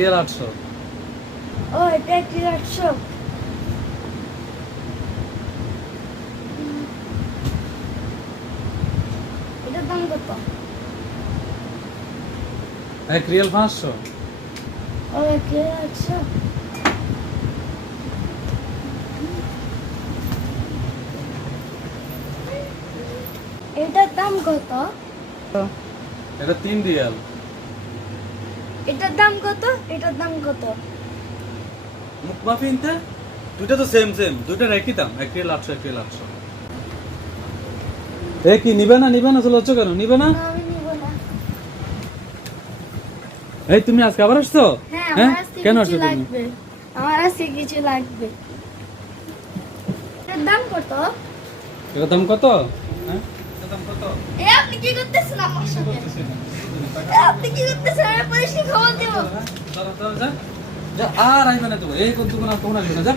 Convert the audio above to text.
Real 800। ও এটা কি 800? এটার দাম কত? এক রিয়েল 500। ও কি 800? এটার দাম কত? এটা 3 রিয়াল। এটার দাম কত? এটার দাম কত? মুখ মাফিনতে দুইটা তো সেম সেম, দুইটার একই দাম, এক রিয়েল 800, এক রিয়েল 800। এ কি নিবে না চলে যাচ্ছ কেন? নিবে না? না, আমি নিব না। এই তুমি আজকে আবার আসছো? হ্যাঁ, হ্যাঁ, আমার আজকে কেন কিছু আসছো তুমি? লাগবে। আমার আজকে কিছু লাগবে। এটার দাম কত? এটার দাম কত? হ্যাঁ, এটার দাম কত? এ আপনি কি করতেছেন আমার সাথে? এ আপনি কি করতেছেন? আমি পুলিশকে খবর দেব। যা, আর আইবে না তো, এই কোন দোকান আর কোন আসবে না, যা।